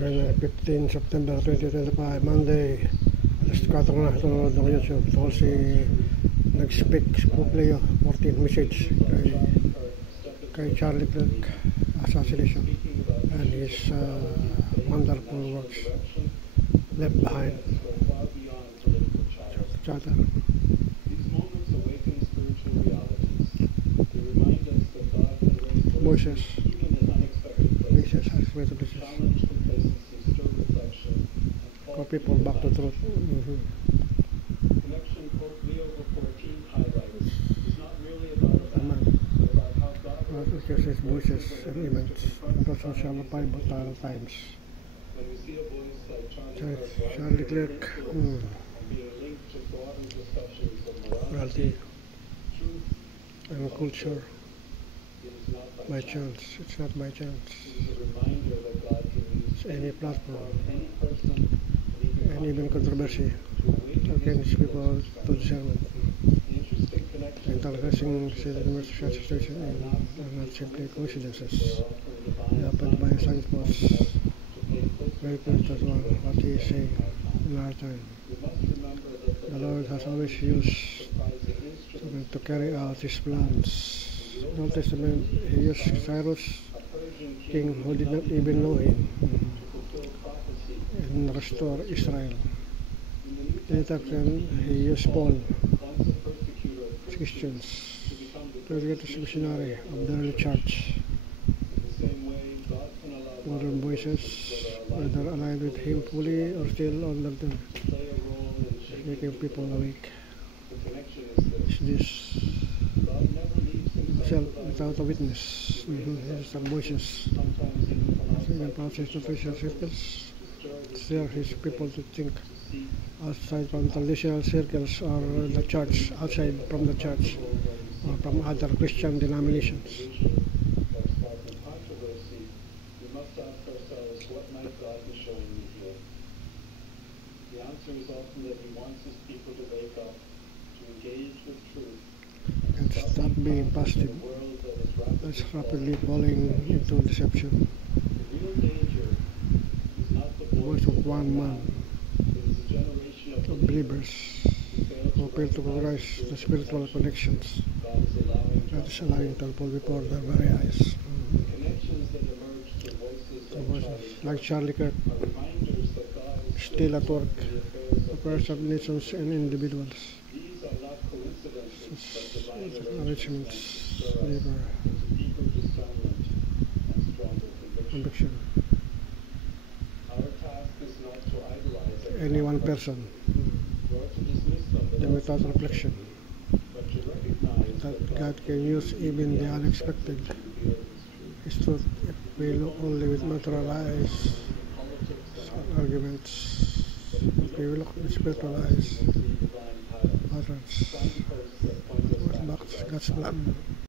15 September 2025, Monday. Alas 4 na ito ng YouTube. Ito si nag-speak Popleo 14 message kay Charlie Kirk assassination and his wonderful works left behind. Chatter. Voices. For people back to truth. Because his voices and events also shall Bible times. Charlie Kirk. Morality and culture. By chance. It's not by chance. It's any platform. And even controversy against people to discernment. And televising such situation are not simply coincidences. They happen by signposts. Very important as well what he is saying in our time. The Lord has always used to carry out his plans. In the Old Testament, he used Cyrus, king who did not even know him, and restore Israel. Later he used Paul, Christians, to get as missionary of the early church. Modern voices, whether aligned with him fully or still under them, making people awake. Is this self without a witness? Some voices. Even process official circles, stir his people to think outside from traditional circles or the church, outside from the church, or from other Christian denominations. The answer is often that he wants his people to wake up, to engage with truth, and stop being passive. That's rapidly falling into deception. The real danger is not the voice of one man, it is a generation of believers who fail to recognize the spiritual connections that is allowing to unfold before their very eyes. connections that emerge through voices Like Charlie Kirk, are reminders that God is still at work, affairs of nations and individuals. These are not coincidences, but divine Arrangements, labor, deeper discernment and stronger conviction. conviction. Our task is not to idolize Any one person, or to dismiss them, then without reflection, but to recognize that God can use even the unexpected. His truth if we look only with natural eyes, arguments, if we look with spiritual eyes, patterns, what about God's plan?